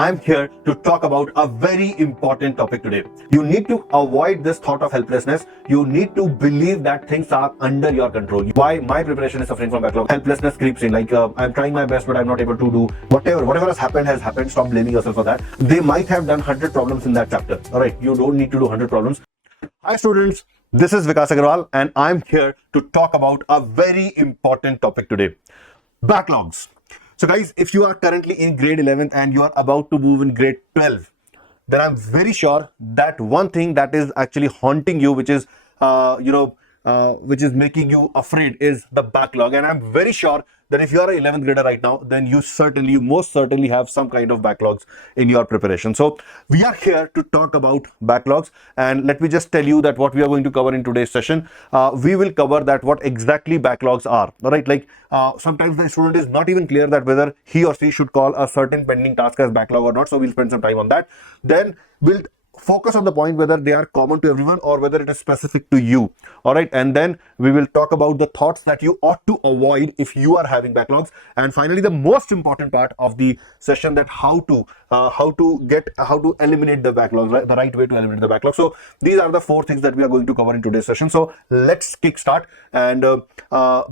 I'm here to talk about a very important topic today. You need to avoid this thought of helplessness. You need to believe that things are under your control. Why my preparation is suffering from backlog? Helplessness creeps in. Like I'm trying my best, but I'm not able to do whatever has happened has happened. Stop blaming yourself for that. They might have done 100 problems in that chapter. All right, you don't need to do 100 problems. Hi students, this is Vikas Sir, and I'm here to talk about a very important topic today. Backlogs. So guys, if you are currently in grade 11 and you are about to move in grade 12, then I'm very sure that one thing that is actually haunting you, which is which is making you afraid, is the backlog. And I'm very sure that if you are an 11th grader right now, then you most certainly have some kind of backlogs in your preparation. So we are here to talk about backlogs, and let me just tell you that what we are going to cover in today's session. We will cover that what exactly backlogs are. All right, like sometimes the student is not even clear that whether he or she should call a certain pending task as backlog or not. So we'll spend some time on that. Then we'll focus on the point whether they are common to everyone or whether it is specific to you. All right, and then we will talk about the thoughts that you ought to avoid if you are having backlogs, and finally the most important part of the session, that how to eliminate the backlogs, right? The right way to eliminate the backlog. So these are the 4 things that we are going to cover in today's session. So let's kick start. And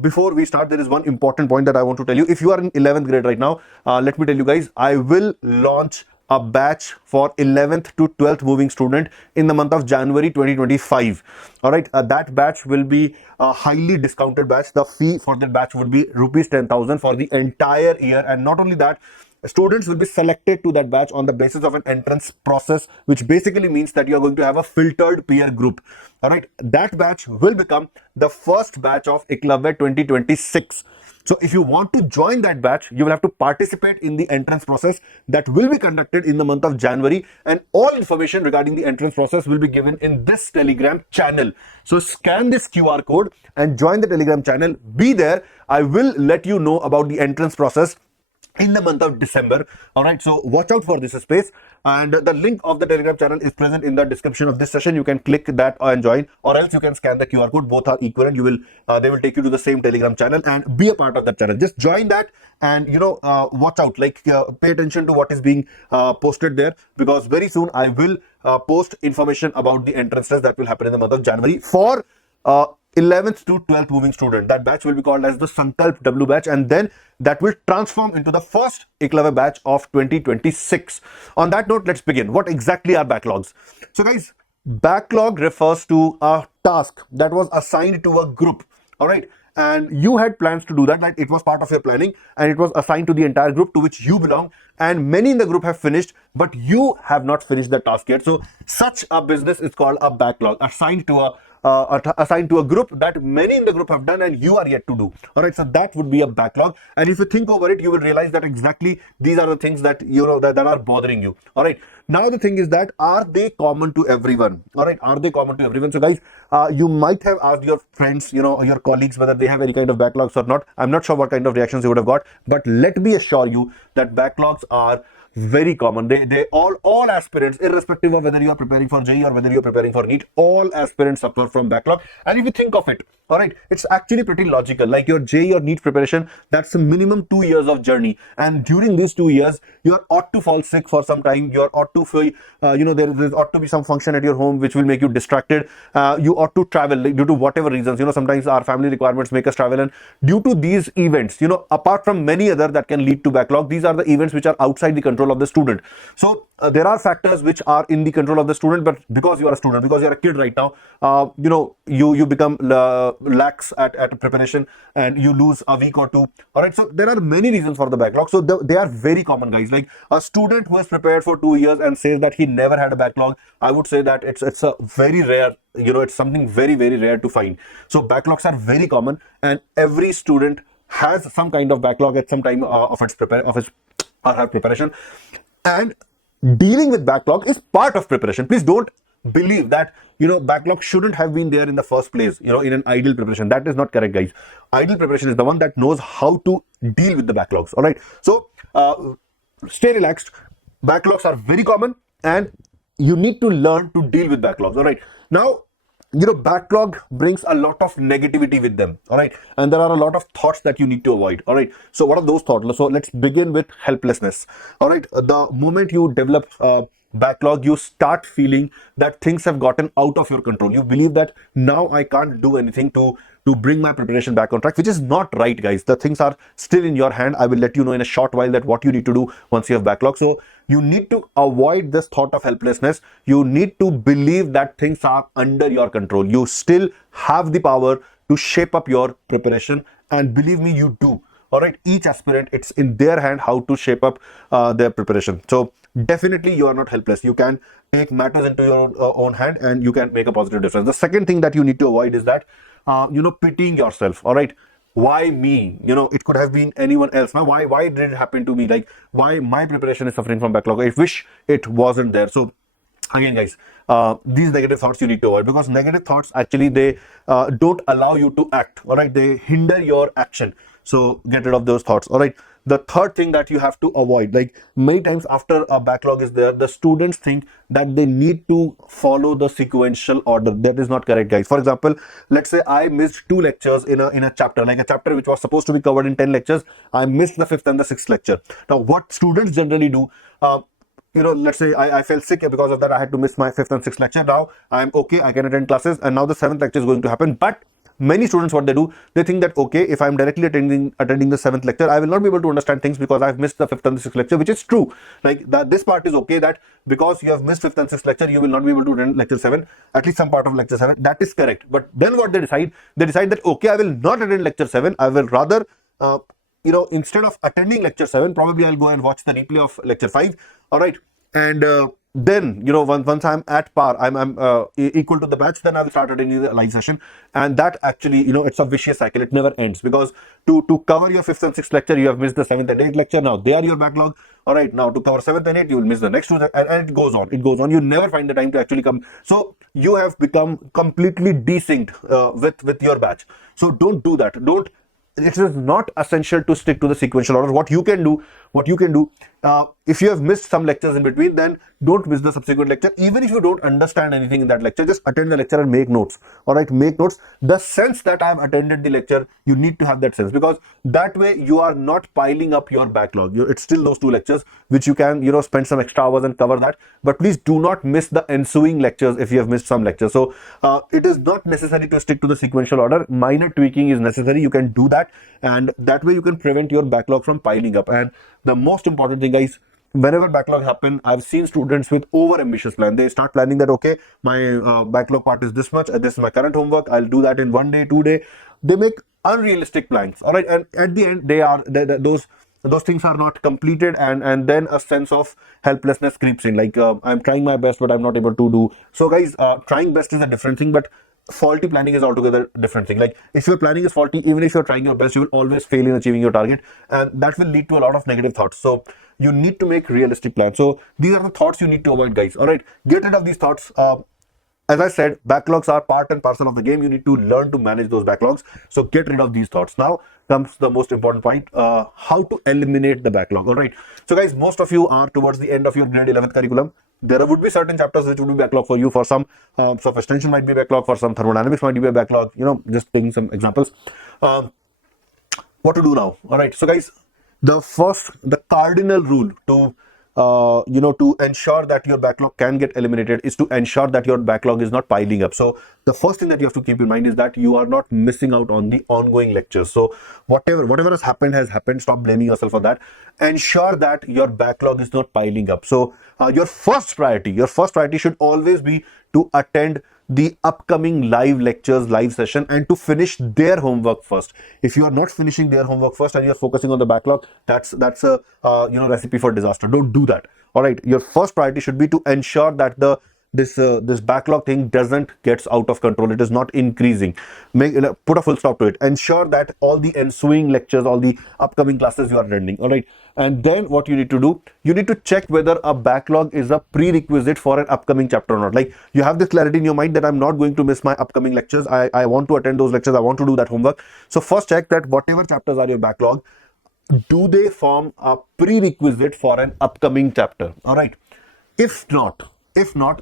before we start, there is one important point that I want to tell you. If you are in 11th grade right now, let me tell you guys, I will launch a batch for 11th to 12th moving student in the month of January 2025. All right, that batch will be a highly discounted batch. The fee for that batch would be rupees 10,000 for the entire year. And not only that, students will be selected to that batch on the basis of an entrance process, which basically means that you are going to have a filtered peer group. All right, that batch will become the first batch of Eklavya 2026. So if you want to join that batch, you will have to participate in the entrance process that will be conducted in the month of January, and all information regarding the entrance process will be given in this Telegram channel. So scan this QR code and join the Telegram channel. Be there. I will let you know about the entrance process in the month of December. All right, so watch out for this space, and the link of the Telegram channel is present in the description of this session. You can click that and join, or else you can scan the QR code. Both are equivalent. They will take you to the same Telegram channel and be a part of that channel. Just join that, and watch out, like pay attention to what is being posted there, because very soon I will post information about the entrance test that will happen in the month of January for 11th to 12th moving student. That batch will be called as the Sankalp W batch, and then that will transform into the first Eklavya batch of 2026. On that note, let's begin. What exactly are backlogs? So guys, backlog refers to a task that was assigned to a group. All right, and you had plans to do that, like it was part of your planning, and it was assigned to the entire group to which you belong, and many in the group have finished, but you have not finished the task yet. So such a business is called a backlog, assigned to a group that many in the group have done and you are yet to do. All right, so that would be a backlog. And if you think over it, you will realize that exactly these are the things that that are bothering you. All right, now the thing is that, are they common to everyone? All right, are they common to everyone? So guys, you might have asked your friends, your colleagues, whether they have any kind of backlogs or not. I'm not sure what kind of reactions you would have got, but let me assure you that backlogs are very common. They all aspirants, irrespective of whether you are preparing for JEE or whether you are preparing for NEET, all aspirants suffer from backlog. And if you think of it, all right, it's actually pretty logical. Like your JEE or NEET preparation, that's a minimum 2 years of journey, and during these 2 years you ought to fall sick for some time. You ought to feel there ought to be some function at your home which will make you distracted. You ought to travel, like, due to whatever reasons. Sometimes our family requirements make us travel, and due to these events, apart from many other that can lead to backlog, these are the events which are outside the control of the student. So there are factors which are in the control of the student, but because you are a student, because you are a kid right now, you become lax at preparation, and you lose a week or two. All right, so there are many reasons for the backlog. So they are very common, guys. Like a student who has prepared for 2 years and says that he never had a backlog, I would say that it's a very rare, it's something very, very rare to find. So backlogs are very common, and every student has some kind of backlog at some time of her preparation, and dealing with backlog is part of preparation. Please don't believe that backlog shouldn't have been there in the first place, in an ideal preparation. That is not correct, guys. Ideal preparation is the one that knows how to deal with the backlogs. All right, so stay relaxed. Backlogs are very common, and you need to learn to deal with backlogs. All right, now backlog brings a lot of negativity with them, all right, and there are a lot of thoughts that you need to avoid, all right. So what are those thoughts? So let's begin with helplessness, all right. The moment you develop backlog, you start feeling that things have gotten out of your control. You believe that now I can't do anything to bring my preparation back on track, which is not right, guys. The things are still in your hand. I will let you know in a short while that what you need to do once you have backlog. So you need to avoid this thought of helplessness. You need to believe that things are under your control. You still have the power to shape up your preparation, and believe me, you do. All right, each aspirant, it's in their hand how to shape up their preparation. So definitely you are not helpless. You can take matters into your own hand, and you can make a positive difference. The second thing that you need to avoid is that pitying yourself, all right. Why me? It could have been anyone else. Now why did it happen to me? Like, why my preparation is suffering from backlog? I wish it wasn't there. So again, guys, these negative thoughts you need to avoid, because negative thoughts actually, they don't allow you to act, all right. They hinder your action. So get rid of those thoughts, all right. The third thing that you have to avoid, like, many times after a backlog is there, the students think that they need to follow the sequential order. That is not correct, guys. For example, let's say I missed 2 lectures in a chapter, like a chapter which was supposed to be covered in 10 lectures. I missed the 5th and the 6th lecture. Now what students generally do, let's say I felt sick because of that. I had to miss my 5th and 6th lecture. Now I'm okay, I can attend classes, and now the 7th lecture is going to happen. But many students, what they do, they think that, okay, if I'm directly attending the 7th lecture, I will not be able to understand things because I've missed the 5th and the 6th lecture, which is true. Like, this part is okay, that because you have missed 5th and 6th lecture, you will not be able to attend lecture 7, at least some part of lecture 7. That is correct. But then what they decide that, okay, I will not attend lecture 7. I will rather, instead of attending lecture 7, probably I'll go and watch the replay of lecture 5. All right. And then, once I'm at par, I'm equal to the batch, then I'll start attending the live session. And that actually, it's a vicious cycle. It never ends, because to cover your 5th and 6th lecture, you have missed the 7th and 8th lecture. Now they are your backlog. All right. Now to cover 7th and 8th, you will miss the next 2, and it goes on. It goes on. You never find the time to actually come. So you have become completely desynced with your batch. So don't do that. It is not essential to stick to the sequential order. What you can do, if you have missed some lectures in between, then don't miss the subsequent lecture. Even if you don't understand anything in that lecture, just attend the lecture and make notes. All right, make notes. The sense that I have attended the lecture, you need to have that sense, because that way you are not piling up your backlog. It's still those 2 lectures which you can, spend some extra hours and cover that. But please do not miss the ensuing lectures if you have missed some lectures. So it is not necessary to stick to the sequential order. Minor tweaking is necessary. You can do that, and that way you can prevent your backlog from piling up. And the most important thing, guys, whenever backlog happen, I've seen students with over ambitious plan. They start planning that, okay, my backlog part is this much, this is my current homework, I'll do that in 1 day, 2 day. They make unrealistic plans, all right, and at the end those things are not completed, and then a sense of helplessness creeps in, like, I'm trying my best but I'm not able to do. So guys, trying best is a different thing, but faulty planning is altogether different thing. Like, if your planning is faulty, even if you're trying your best, you will always fail in achieving your target, and that will lead to a lot of negative thoughts. So you need to make realistic plans. So these are the thoughts you need to avoid, guys. All right, get rid of these thoughts. As I said, backlogs are part and parcel of the game. You need to learn to manage those backlogs. So get rid of these thoughts. Now comes the most important point, how to eliminate the backlog. All right. So guys, most of you are towards the end of your grade 11th curriculum. There would be certain chapters which would be backlog for you. For some, surface tension might be backlog. For some, thermodynamics might be a backlog. Just taking some examples. What to do now? All right. So guys, the cardinal rule to ensure that your backlog can get eliminated is to ensure that your backlog is not piling up. So the first thing that you have to keep in mind is that you are not missing out on the ongoing lectures. So whatever has happened. Stop blaming yourself for that. Ensure that your backlog is not piling up. So your first priority should always be to attend the upcoming live lectures, live session, and to finish their homework first. If you are not finishing their homework first and you're focusing on the backlog, that's a recipe for disaster. Don't do that. All right, your first priority should be to ensure that this backlog thing doesn't gets out of control. It is not increasing. Put a full stop to it. Ensure that all the ensuing lectures, all the upcoming classes you are attending. All right. And then what you need to do, you need to check whether a backlog is a prerequisite for an upcoming chapter or not. Like, you have this clarity in your mind that I'm not going to miss my upcoming lectures. I want to attend those lectures. I want to do that homework. So first check that whatever chapters are your backlog, do they form a prerequisite for an upcoming chapter? All right. If not,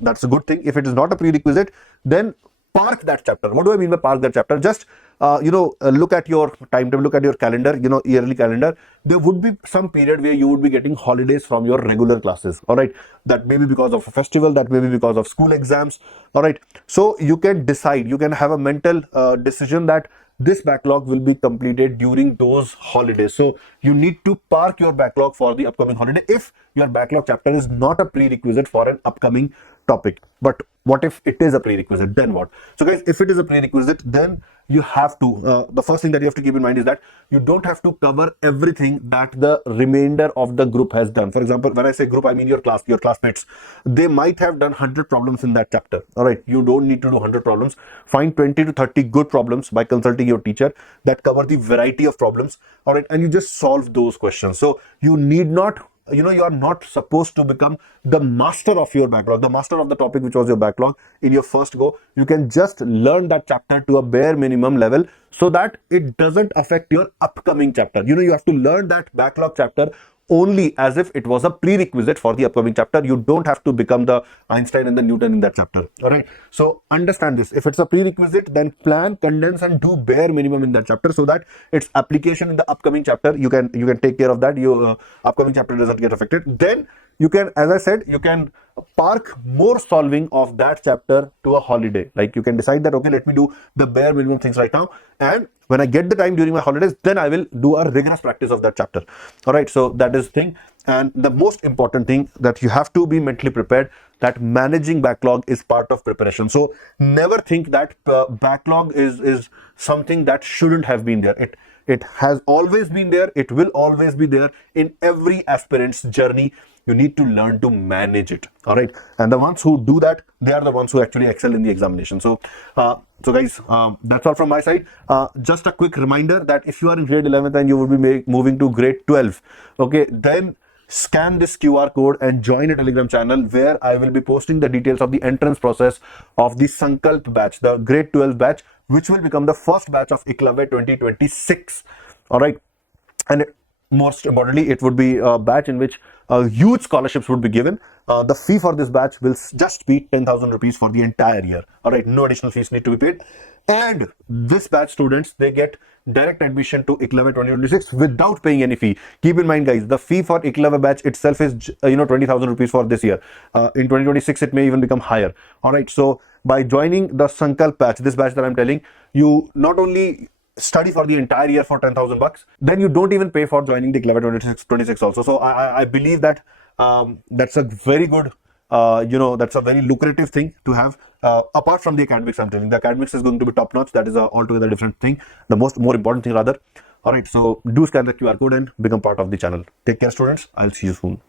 that's a good thing. If it is not a prerequisite, then park that chapter. What do I mean by park that chapter? Just look at your timetable, look at your calendar, yearly calendar. There would be some period where you would be getting holidays from your regular classes. All right, that may be because of a festival, that may be because of school exams. All right, so you can decide, you can have a mental decision that this backlog will be completed during those holidays. So you need to park your backlog for the upcoming holiday if your backlog chapter is not a prerequisite for an upcoming topic. But what if it is a prerequisite? Then what? So guys, if it is a prerequisite, then you have to, the first thing that you have to keep in mind is that you don't have to cover everything that the remainder of the group has done. For example, when I say group, I mean your class, your classmates. They might have done 100 problems in that chapter. All right, you don't need to do 100 problems. Find 20 to 30 good problems by consulting your teacher that cover the variety of problems. All right, and you just solve those questions. So you need not, you are not supposed to become the master of your backlog, the master of the topic which was your backlog in your first go. You can just learn that chapter to a bare minimum level so that it doesn't affect your upcoming chapter. You have to learn that backlog chapter only as if it was a prerequisite for the upcoming chapter. You don't have to become the Einstein and the Newton in that chapter. All right, so understand this. If it's a prerequisite, then plan, condense, and do bare minimum in that chapter so that its application in the upcoming chapter, you can take care of that. Your upcoming chapter doesn't get affected. Then you can, as I said, you can park more solving of that chapter to a holiday. Like you can decide that, okay, let me do the bare minimum things right now, and when I get the time during my holidays, then I will do a rigorous practice of that chapter. All right, so that is the thing. And the most important thing that you have to be mentally prepared, that managing backlog is part of preparation. So never think that backlog is something that shouldn't have been there. It has always been there. It will always be there in every aspirant's journey. You need to learn to manage it. All right, and the ones who do that, they are the ones who actually excel in the examination. So guys, that's all from my side. Just a quick reminder that if you are in grade 11th and you will be moving to grade 12, okay, then scan this QR code and join a Telegram channel where I will be posting the details of the entrance process of the Sankalp batch, the grade 12 batch, which will become the first batch of Eklavya 2026. All right, and most importantly, it would be a batch in which huge scholarships would be given. The fee for this batch will just be 10,000 rupees for the entire year. All right, no additional fees need to be paid. And this batch students, they get direct admission to Eklavya 2026 without paying any fee. Keep in mind, guys, the fee for Eklavya batch itself is 20,000 rupees for this year. In 2026, it may even become higher. All right, so by joining the Sankalp batch, this batch that I'm telling you, not only study for the entire year for 10,000 bucks, then you don't even pay for joining the Eklavya 2026 also. So I believe that that's a very good, that's a very lucrative thing to have. Apart from the academics, I'm telling, the academics is going to be top notch. That is a altogether different thing. The more important thing rather. All right, so do scan the QR code and become part of the channel. Take care, students. I'll see you soon.